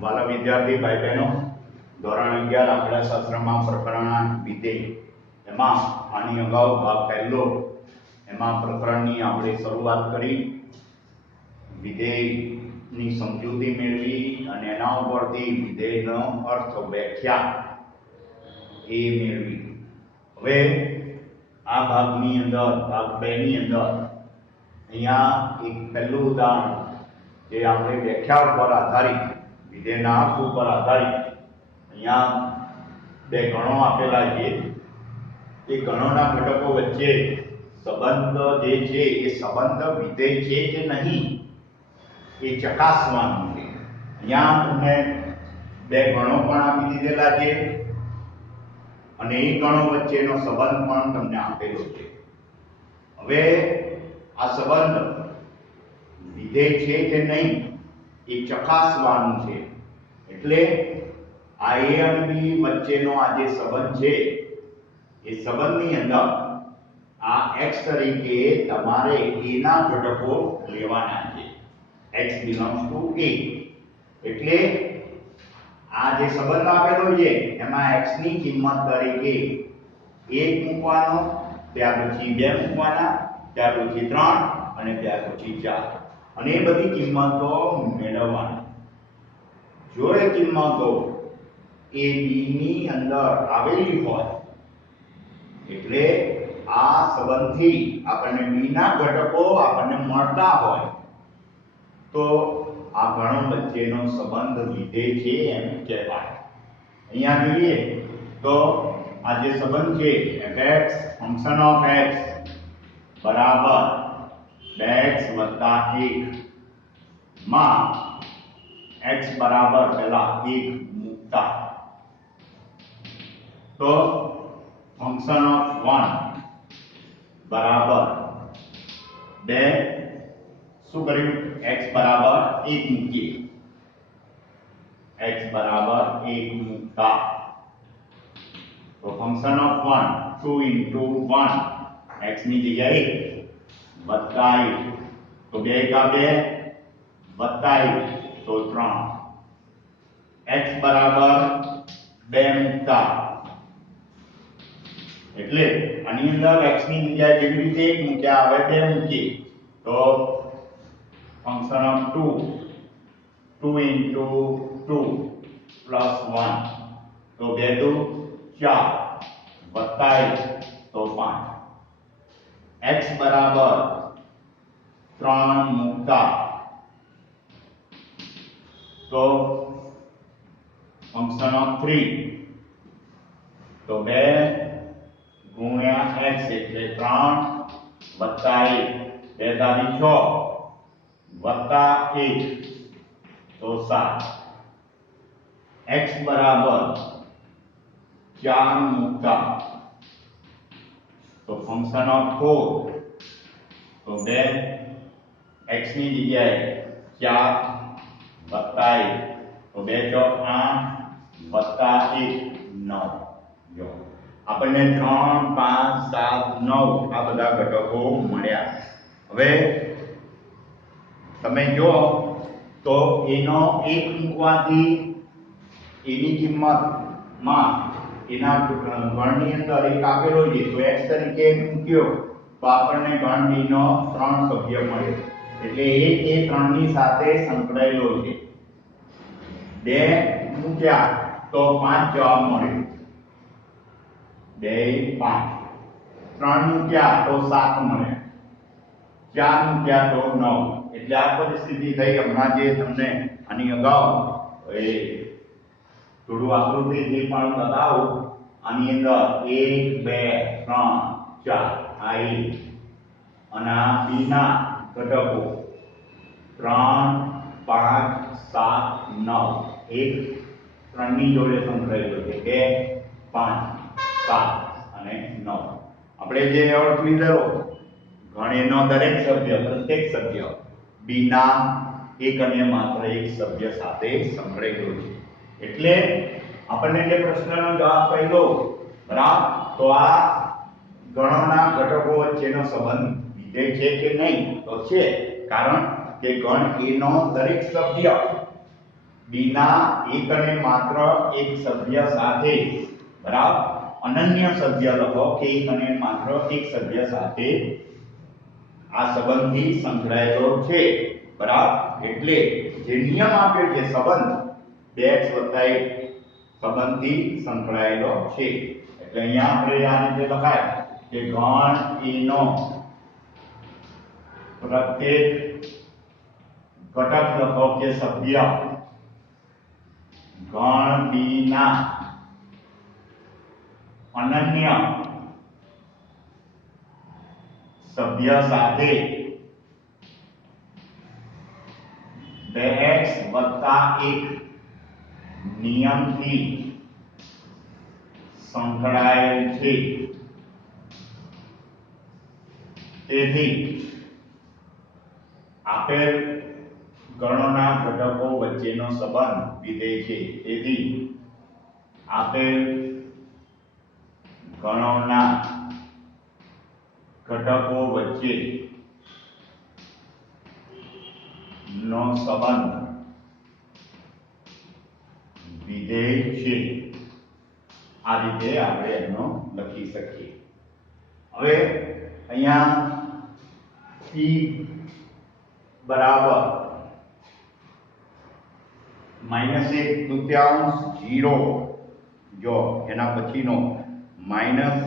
વાલા વિદ્યાર્થી ભાઈ બહેનો, ધોરણ 11 આંકડાશાસ્ત્રમાં પ્રકરણ વિધેય એમાં આની અગાઉ ભાગ પહેલો એમાં પ્રકરણની આપણે શરૂઆત કરી, વિધેયની સમજૂતી મેળવી અને એના ઉપરથી વિધેયનો અર્થ વ્યાખ્યા એ મેળવી. હવે આ ભાગની અંદર ભાગ 2 ની અંદર અહીંયા એક પહેલું ઉદાહરણ જે આપણે વ્યાખ્યા ઉપર આધારિત વિધેયના અર્થ ઉપર આધારિત અહીંયા બે ગણો આપેલા છે. એ ગણોના ઘટકો વચ્ચે સંબંધ જે છે એ સંબંધ વિધેય છે કે નહીં એ ચકાસવાનું છે. અહીંયા તમને બે ગણો પણ આપી દીધેલા છે અને એ ગણો વચ્ચેનો સંબંધ પણ તમને આપેલો છે. હવે આ સંબંધ વિધેય છે કે નહીં એ ચકાસવાનું છે. એટલે આ a અને b વચ્ચેનો આ જે સંબંધ છે એ સંબંધની અંદર આ x તરીકે તમારે a ના ઘટકો લેવાના છે. x belongs to a. એટલે આ જે સંબંધ આપેલો છે એમાં x ની કિંમત તરીકે 1 મૂકવાનો, ત્યાર પછી 2 મૂકવાના, ત્યાર પછી 3 અને ત્યાર પછી 4 અને એ બધી કિંમતો મેળવવાની. જો એ કિંમતો એ b ની અંદર આવેલી હોય એટલે આ સંબંધથી આપણને b ના ઘટકો આપણને મળતા હોય તો આ ગણો વચ્ચેનો સંબંધ વિધેય છે એમ કહેવાય. અહીંયા જોઈએ તો આ જે સંબંધ છે fx ફંક્શન ઓફ x બરાબર 2x + 1 માં x બરાબર પહેલા 1 મૂકતા તો ફંક્શન ઓફ 1 બરાબર 2 શું કર્યું x બરાબર 1 મૂકીએ. x બરાબર 1 મૂકતા તો ફંક્શન ઓફ 1 2 * 1 x ની જગ્યાએ વત્તા 1 તો 2 કા 2 વત્તા 1 તો 3 x બરાબર 2 મૂકતા એટલે આની અંદર x ની જગ્યાએ જેવી રીતે 1 મૂક્યા હવે 2 મૂકીએ તો ફંક્શન ઓફ 2 * 2 + 1 તો 2 * 4 વત્તા 1 તો 5 x બરાબર 3 મૂકતા તો ફંક્શન ઓફ 3 તો 2 ગુણ્યા x એટલે 3 વત્તા 1 2 * 6 વત્તા 1 તો 7 x બરાબર 4 મૂકતા તો ફંક્શન ઓફ 4 તો 2 x ની જગ્યાએ 4 વત્તા 1 તો 2 * 8 વત્તા 1 9. જો આપણને 3 5 7 9 આ બધા ઘટકો મળ્યા. હવે તમે જો તો એનો 1 મૂકવાથી એની કિંમતમાં એના ગણની અંદર 1 આપેલો છે તો x તરીકે મૂક્યો તો આપણને ગણ b નો 3 સભ્ય મળ્યો. એટલે એ 3 ની સાથે સંકળાયેલો છે. 2 મૂક્યા તો 5 જવાબ મળ્યો. 2 = 5. 3 મૂક્યા તો 7 મળે. 4 મૂક્યા તો 9. એટલે આ પરિસ્થિતિ થઈ. હમણાં જે તમને આની અગાઉ એ થોડું આકૃતિથી પણ બતાવું. આની અંદર 1 2 3 4 આ a અને આ b ના ઘટકો 3 5 7 9 એક 3 ની જોડે સંકળાયેલો છે. 2 5 7 અને 9. આપણે જે અર્થ લીધેલો ગણનો દરેક સભ્ય પ્રત્યેક સભ્ય b ના એક અને માત્ર એક સભ્ય સાથે સંકળાયેલો છે. એટલે આપણને જે પ્રશ્નનો જવાબ પહેલો બરાબર તો આ ગણોના ઘટકો વચ્ચેનો સંબંધ વિધેય છે કે નહીં તો છે. કારણ કે ગણ a નો દરેક સભ્ય બી ના એક અને માત્ર એક સભ્ય સાથે, બરાબર, અનન્ય સભ્ય લખો કે એક અને માત્ર એક સભ્ય સાથે આ સંબંધથી સંકળાયેલો છે, બરાબર. એટલે જે નિયમ આપ્યો છે સંબંધ 2x + 1 સંબંધથી સંકળાયેલો છે. એટલે અહીંયા આપણે આ રીતે લખાય કે ગણ A નો પ્રત્યેક ઘટક લખો કે સભ્ય ગણ B ના અનન્ય સભ્ય સાથે 2x + 1 નિયમથી સંકળાયેલ છે. તેથી આપેલ ગણોના ઘટકો વચ્ચેનો સંબંધ વિધેય છે. તેથી આપેલ ગણોના ઘટકો વચ્ચે નો સંબંધ વિધેય છે. આ રીતે આપણે એનો લખી શકીએ. હવે અહીંયા p બરાબર -1/2 0, જો એના પછીનો -1/2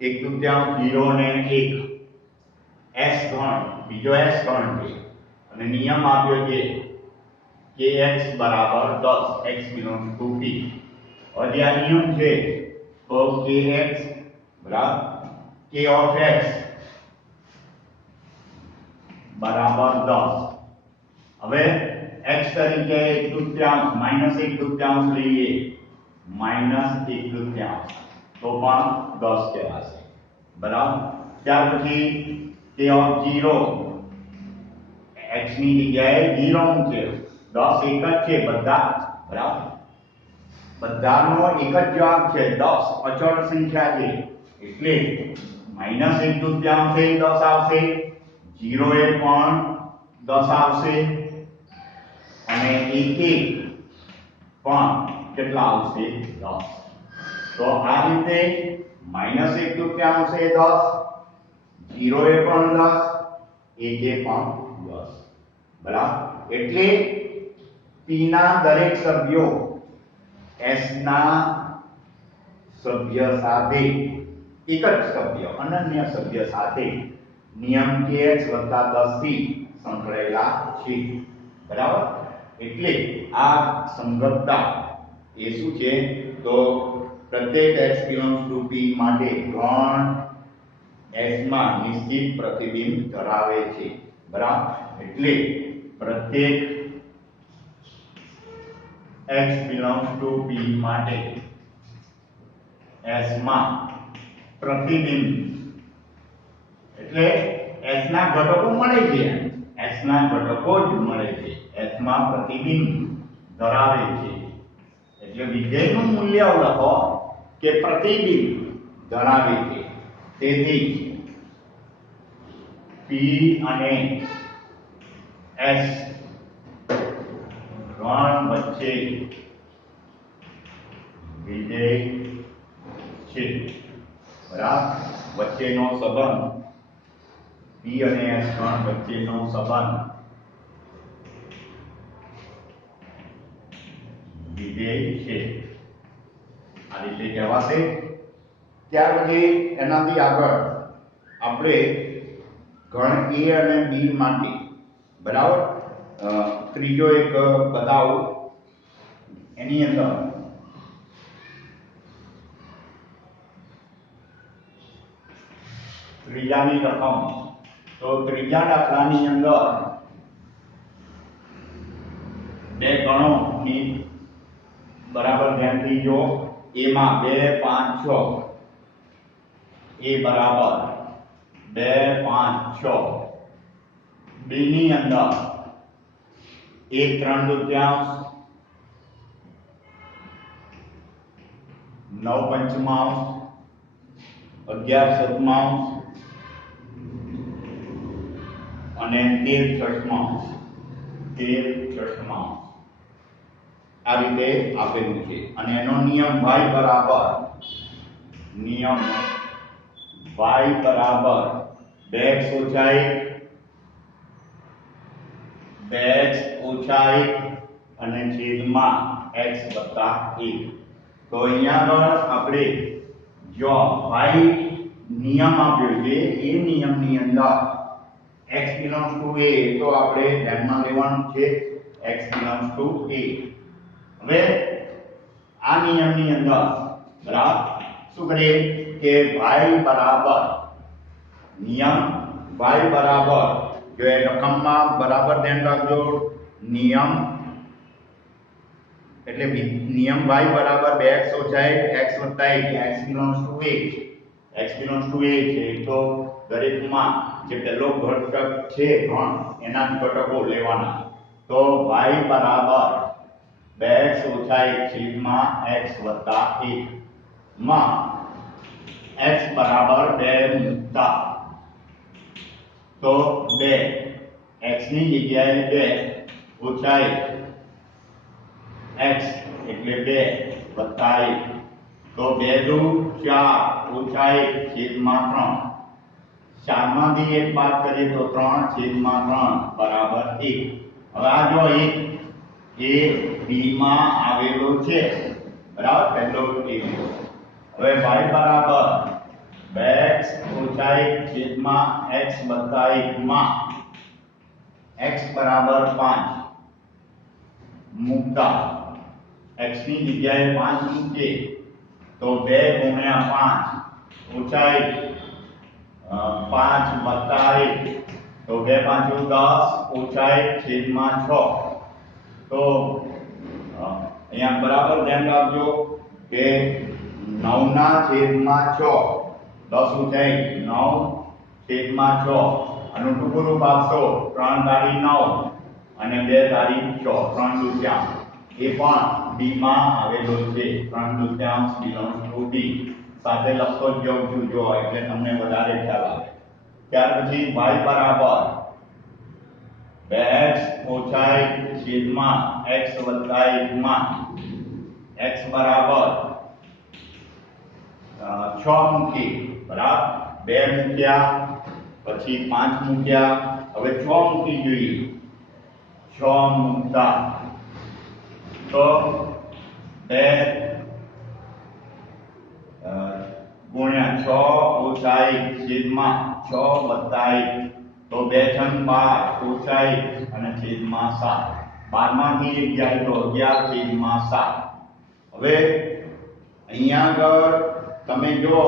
0 ને 1 s ગણ, બીજો s ગણ છે અને નિયમ આપ્યો છે kx બરાબર 10, x belongs to p. હવે આ નિયમ છે તો kx બરાબર k of x બરાબર 10. હવે x તરીકે 1/2 લઈએ, -1/2 તો પણ 10 કહેવાશે, બરાબર. ત્યાર પછી k of 0 x ની જગ્યાએ 0 મૂકે, 10 એક જ છે બધા, બરાબર, બધાનો એક જ જવાબ છે 10, અચળ સંખ્યા છે એટલે -1/2 એ 10 આવશે, 0 એ પણ 10 આવશે અને 1 પણ કેટલા આવશે? 10. તો આ રીતે -1/2 એ 10, 0 એ પણ 10, 1 એ પણ 10, બરાબર. એટલે p ના દરેક સભ્યો s ના સભ્ય સાથે, એક જ સભ્ય, અનન્ય સભ્ય સાથે નિયમ kx + 10 થી સંકળાયેલા છે, બરાબર. એટલે આ સંગતતા એ શું છે તો પ્રત્યેક x belongs to p માટે ગણ s માં નિશ્ચિત પ્રતિબિંબ ધરાવે છે, બરાબર. એટલે પ્રત્યેક x belongs to p માટે s માં પ્રતિબિંબ એટલે s ના ઘટકો મળે છે, s ના ઘટકો જ મળે છે, s માં પ્રતિબિંબ ધરાવે છે. એટલે વિધેયનું મૂલ્ય લખો કે પ્રતિબિંબ ધરાવે છે. તેથી p અને s ગણ વચ્ચે વિધેય છે, બરાબર. વચ્ચેનો સંબંધ p અને s ગણ વચ્ચેનો સંબંધ વિધેય છે, આ રીતે કહેવાશે. ત્યાર પછી એનાથી આગળ આપણે ગણ a અને b માટે, બરાબર, ત્રીજો એક બતાવું. એની અંદર ત્રીજાની રકમ, તો ત્રીજા દાખલાની અંદર બે ગણોની બરાબર ધ્યાનથી જો. a માં 2, 5, 6, a બરાબર 2, 5, 6. b ની અંદર 1 3/4, 9 પંચમાંશ, 11 સતમાંશ અને 13 છઠ્ઠાંશ. આ રીતે આપેલું છે અને એનો નિયમ y બરાબર 2x ઓછા 1 અને છેદમાં x વત્તા 1. તો અહીંયા આગળ આપણે જો y નિયમ આપ્યો છે એ નિયમની અંદર x belongs to a તો આપણે ધ્યાનમાં લેવાનું છે x belongs to a. હવે આ નિયમની અંદર બરાબર શું કરીએ કે y બરાબર નિયમ y બરાબર જો એ રકમમાં બરાબર ધ્યાન રાખજો નિયમ એટલે નિયમ y બરાબર 2x ઓછા 1 x વત્તા 1 x belongs to a છે તો દરેકમાં જે પહેલો ઘટક છે ગણ એના ઘટકો લેવાના. તો y બરાબર 2x ઓછા 1 છેદમાં x વત્તા 1 માં x બરાબર 2 મૂકતા તો 2 x ની જગ્યાએ 2 ઓછા 1 x એટલે 2 વત્તા 1 તો 2 દુ 4 ઓછા 1 છેદમાં 3 4 માંથી 1 બાદ કરીએ તો 3 છેદમાં 3 બરાબર 1. હવે આ જો 1 એ b માં આવેલો છે બરાબર પહેલો a. હવે y બરાબર 2x ઓછા 1 છેદમાં x વત્તા 1 માં x બરાબર 5 મૂકતા x ની જગ્યાએ 5 મૂકીએ તો 2 ગુણ્યા 5 ઓછા 1 5 વત્તા 1 તો 2 5 10 ઓછા 1 છેદમાં 6. તો અહીંયા બરાબર ધ્યાન રાખજો કે 9 ના છેદમાં 6 10 ઓછા 1 9 છેદમાં 6 આનું ટૂંકું રૂપ આપશો 3 તારી 9 અને 2 તારી 6 3 દુત્યાંશ એ પણ b માં આવેલો છે 3 દુત્યાંશ belongs to b સાથે લખતો જ જાઉં છું જો એટલે તમને વધારે ખ્યાલ આવે. ત્યાર પછી y બરાબર 2x ઓછા 1 છેદમાં x વત્તા 1 માં x બરાબર 6 મૂકી બરાબર 2 મૂક્યા પછી 5 મૂક્યા હવે 6 મૂકી જોઈએ 6 મૂકતા તો 2 ગુણ્યા 6 ઓછા 1 છેદમાં 6 વત્તા 1 તો 2 છંગ 12 ઓછા 1 અને છેદમાં 7 12 માંથી 1 જાય તો 11 છેદમાં 7. હવે અહીંયા આગળ તમે જો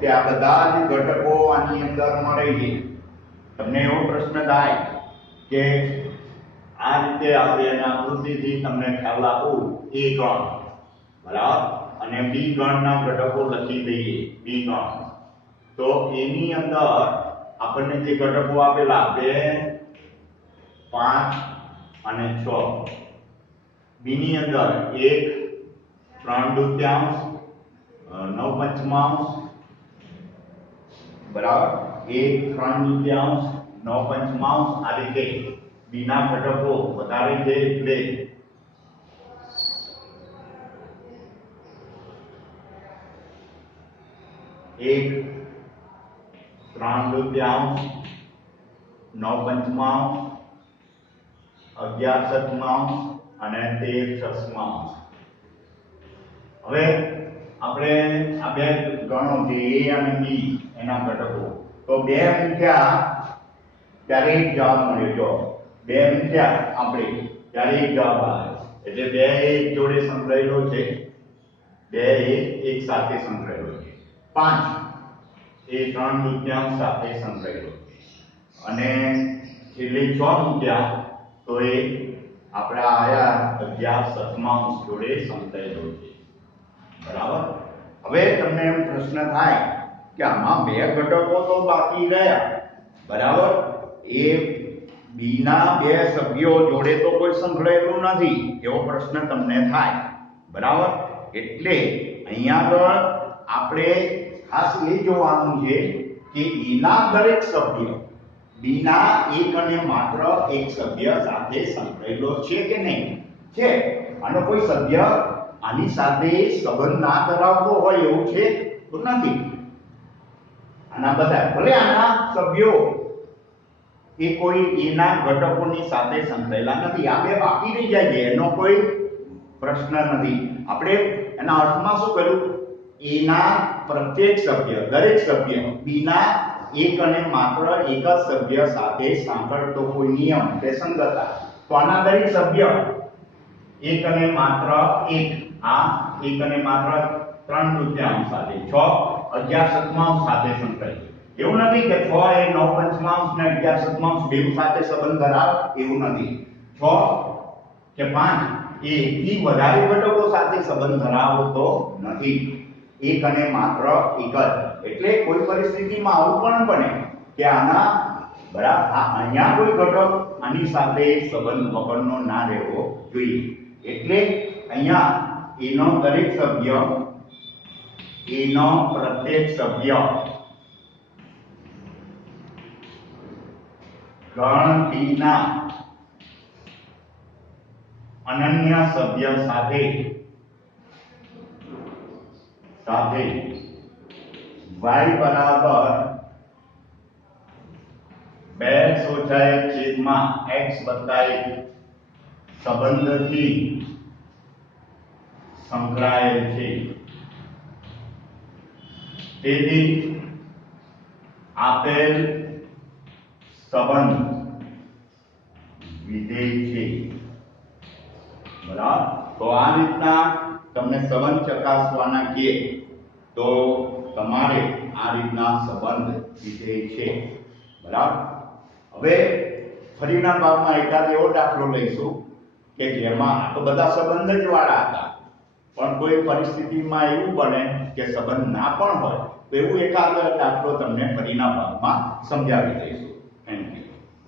કે આ બધા જ ઘટકો આની અંદર મળે છે. તમને એવો પ્રશ્ન થાય કે આ રીતે આપણે એના આકૃતિથી તમને ખ્યાલ આપું a ગણ બરાબર અને b ગણના ઘટકો લખી દઈએ b ગણ તો એની અંદર આપણને જે ઘટકો આપેલા 2 5 અને 6 b ની અંદર 1 3 દુત્યાંશ 9 પંચમાંશ બરાબર 1 3 દુત્યાંશ 9 પંચમાંશ આ રીતે b ના ઘટકો વધારે છે એટલે 1 3 દુત્યાંશ 9 પંચમાંશ 11 સતમાંશ અને 13 છઠ્ઠાંશ. હવે આપણે આ બે ગણો છે a અને b એના ઘટકો તો 2 મૂક્યા ત્યારે એક જવાબ મળ્યો જો 2 મૂક્યા આપણે ત્યારે એક જવાબ આવે એટલે 2 એક જોડે સંકળાયેલો છે 2 એક સાથે સંકળાયેલો છે 5 એ 3 દુત્યાંશ સાથે સંકળાયેલો છે અને છેલ્લે 6 મૂક્યા તો એ આપણા આયા 11 સતમાંશ જોડે સંકળાયેલો છે બરાબર. હવે તમને એમ પ્રશ્ન થાય કે આમાં બે ઘટકો તો બાકી રહ્યા બરાબર એ b ના બે સભ્યો જોડે તો કોઈ સંકળાયેલું નથી એવો પ્રશ્ન તમને થાય બરાબર. એટલે અહીંયા આગળ આપણે ખાસ એ જોવાનું છે કે a ના દરેક સભ્ય b ના એક અને માત્ર એક સભ્ય સાથે સંકળાયેલો છે કે નહીં છે આનો કોઈ સભ્ય આની સાથે સંબંધ ના ધરાવતો હોય એવું છે તો નથી. આના બધા ભલે આના સભ્યો એ કોઈ એના ઘટકોની સાથે સંકળાયેલા નથી, આ બે બાકી રહી જાય છે એનો કોઈ પ્રશ્ન નથી. આપણે એના અર્થમાં શું કર્યું? એના પ્રત્યેક સભ્ય, દરેક સભ્ય બીના એક અને માત્ર એક જ સભ્ય સાથે સાંકળતો કોઈ નિયમ કે સંગતતા. તો આના દરેક સભ્ય એક અને માત્ર એક, આ એક અને માત્ર 3/4 સાથે 6/11 સાથે સંકળાય. એવું નથી કે 6 એ 9/5 ને 11/7 બેવ સાથે સંબંધ ધરાવે, એવું નથી. 6 કે 5 એ એકથી વધારે ઘટકો સાથે સંબંધ ધરાવતો નથી. એક અને માત્ર એક જ. એટલે કોઈ પરિસ્થિતિમાં આવું પણ બને કે આના બરાબર અહીંયા કોઈ ઘટક આની સાથે સંબંધ વગરનો ના રહેવો જોઈએ. એટલે અહીંયા એનો દરેક સભ્ય, એનો પ્રત્યેક સભ્ય ગણતરીના અનન્ય સભ્ય સાથે y બરાબર 2/x વત્તા 1 સંબંધથી સંકળાયેલ છે. તેથી આપેલ સંબંધ વિધેય છે. બરાબર? તો આ રીતના તમને સંબંધ ચકાસવાના કે તો તમારે આ રીતના સંબંધ વિધેય છે. બરાબર? હવે ફરીના ભાગમાં એકાદ એવો દાખલો લઈશું કે જેમાં આ તો બધા સંબંધ જ વાળા હતા, પણ કોઈ પરિસ્થિતિમાં એવું બને કે સંબંધ ના પણ હોય તો એવું એકાદ દાખલો તમને ફરીના ભાગમાં સમજાવી દઈશું. Thank you.